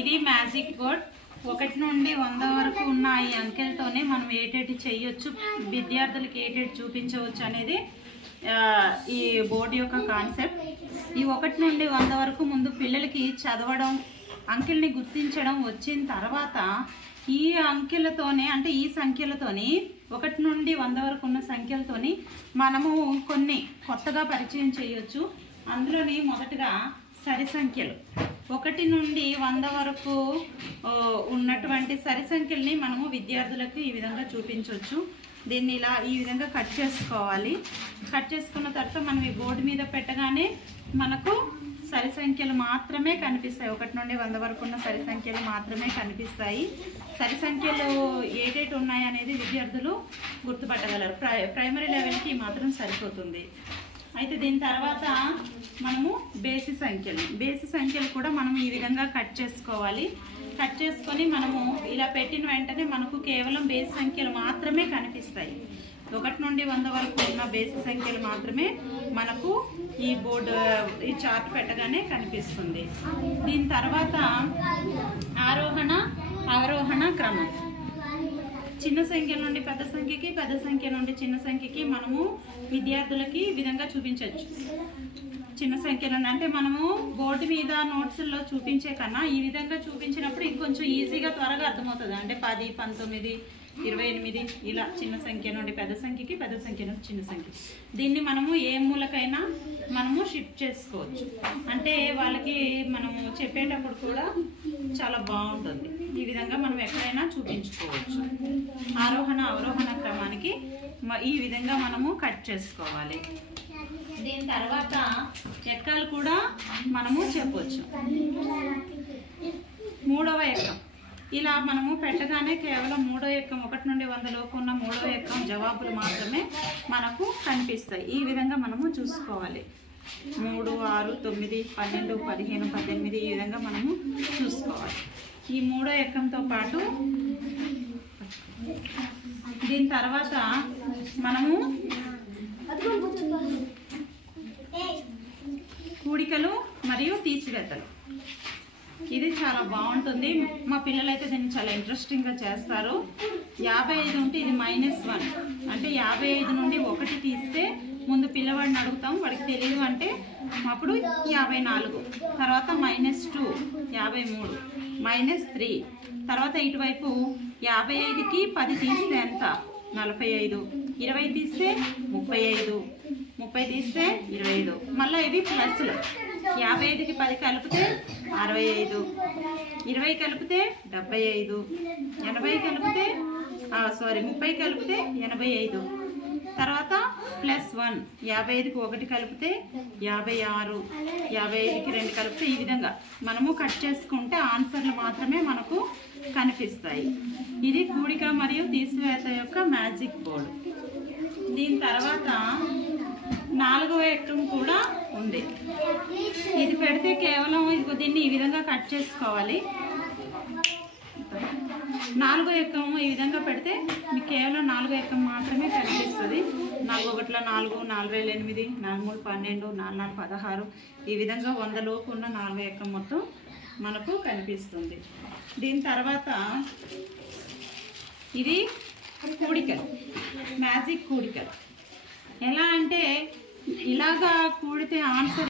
ఇది magic board 1 నుండి 100 వరకు ఉన్న ఈ అంకెలతోనే మనం ఏటేటి చేయొచ్చు, విద్యార్థులకి ఏటేటి చూపించవచ్చు అనేది ఈ బోర్డు యొక్క కాన్సెప్ట్. ఈ 1 నుండి 100 వరకు ముందు పిల్లలకి చదవడం, అంకెల్ని గుర్తించడం వచ్చిన తర్వాత ఈ అంకెలతోనే అంటే ఈ సంఖ్యలతోని 1 నుండి 100 వరకు ఉన్న సంఖ్యలతోని మనము కొన్ని కొత్తగా పరిచయం చేయొచ్చు. అందులోని మొదటగా సరి సంఖ్యలు 1 నుండి 100 వరకు ఉన్నటువంటి సరి సంఖ్యల్ని మనము విద్యార్థులకు ఈ విధంగా చూపించవచ్చు. దీన్ని ఇలా ఈ విధంగా కట్ చేసుకోవాలి. కట్ చేసుకున్న తర్వాత మనం ఈ బోర్డు మీద పెట్టగానే మనకు సరి సంఖ్యలు మాత్రమే కనిపిస్తాయి. 1 నుండి 100 వరకు ఉన్న సరి సంఖ్యలు మాత్రమే కనిపిస్తాయి. సరి సంఖ్యలు ఏటేటి ఉన్నాయి అనేది విద్యార్థులు గుర్తుపట్టగలరు. ప్రైమరీ లెవెల్కి మాత్రం సరిపోతుంది. అయితే దీని తర్వాత మనము బేసి సంఖ్యలు కూడా మనం ఈ విధంగా కట్ చేసుకోవాలి. కట్ చేసుకొని మనము ఇలా పెట్టిన వెంటనే మనకు కేవలం బేసి సంఖ్యలు మాత్రమే కనిపిస్తాయి. 1 నుండి 100 వరకు ఉన్న బేసి సంఖ్యలు మాత్రమే మనకు ఈ బోర్డు ఈ చార్ట్ పెట్టగానే కనిపిస్తుంది. దీని తర్వాత ఆరోహణ అవరోహణ క్రమం. చిన్న సంఖ్య నుండి పెద్ద సంఖ్యకి, పెద్ద సంఖ్య నుండి చిన్న సంఖ్యకి మనము విద్యార్థులకి ఈ విధంగా చూపించవచ్చు. చిన్న సంఖ్యలను అంటే మనము బోర్డు మీద నోట్స్లో చూపించే కన్నా ఈ విధంగా చూపించినప్పుడు ఇంకొంచెం ఈజీగా త్వరగా అర్థమవుతుంది. అంటే 10, 19, 28 ఇలా చిన్న సంఖ్య నుండి పెద్ద సంఖ్యకి, పెద్ద సంఖ్య నుండి చిన్న సంఖ్య. దీన్ని మనము ఏ మూలకైనా మనము షిఫ్ట్ చేసుకోవచ్చు. అంటే వాళ్ళకి మనము చెప్పేటప్పుడు కూడా చాలా బాగుంటుంది. ఈ విధంగా మనం ఎక్కడైనా చూపించుకోవచ్చు. ఆరోహణ అవరోహణ క్రమానికి ఈ విధంగా మనము కట్ చేసుకోవాలి. దీని తర్వాత ఎక్కాలు కూడా మనము చెప్పవచ్చు. 3వ ఎక్కం ఇలా మనము పెట్టగానే కేవలం 3వ ఎక్కం 1 నుండి 100 లోపు ఉన్న 3వ ఎక్కం జవాబులు మాత్రమే మనకు కనిపిస్తాయి. ఈ విధంగా మనము చూసుకోవాలి. 3, 6, 9, 12, 15, 18 ఈ విధంగా మనము చూసుకోవాలి. ఈ 3వ ఎక్కంతో పాటు దీని తర్వాత మనము కూడికలు మరియు తీసివేతలు. ఇది చాలా బాగుంటుంది. మా పిల్లలైతే దీన్ని చాలా ఇంట్రెస్టింగ్గా చేస్తారు. 55 ఉంటే ఇది -1 అంటే 55 నుండి 1 తీస్తే ముందు పిల్లవాడిని అడుగుతాం, వాడికి తెలియదు అంటే అప్పుడు 54, తర్వాత -2 53, -3 తర్వాత ఇటువైపు 55కి 10 తీస్తే ఎంత 45, 20 తీస్తే 35, 30 తీస్తే 25. మళ్ళీ ఇవి ప్లస్లు. 55కి 10 కలిపితే 65, 20 కలిపితే 75, 80 కలిపితే 30 కలిపితే 85. తర్వాత +1 55కి 1 కలిపితే 56, 55కి 2 కలిపితే ఈ విధంగా మనము కట్ చేసుకుంటే ఆన్సర్లు మాత్రమే మనకు కనిపిస్తాయి. ఇది కూడిక మరియు తీసివేత యొక్క మ్యాజిక్ బోర్డు. దీని తర్వాత 4వ ఎక్కం కూడా ఉంది. ఇది పెడితే కేవలం దీన్ని ఈ విధంగా కట్ చేసుకోవాలి. 4వ ఎక్కం ఈ విధంగా పెడితే మీకు కేవలం 4వ ఎక్కం మాత్రమే కనిపిస్తుంది. 4 1 4, 4 8, 4 3 12, 4 4 16 ఈ విధంగా 100 లోపు ఉన్న 4వ ఎక్కం మొత్తం మనకు కనిపిస్తుంది. దీని తర్వాత ఇది కూడికలు, మ్యాజిక్ కూడికలు. ఎలా అంటే ఇలాగా కూడితే ఆన్సర్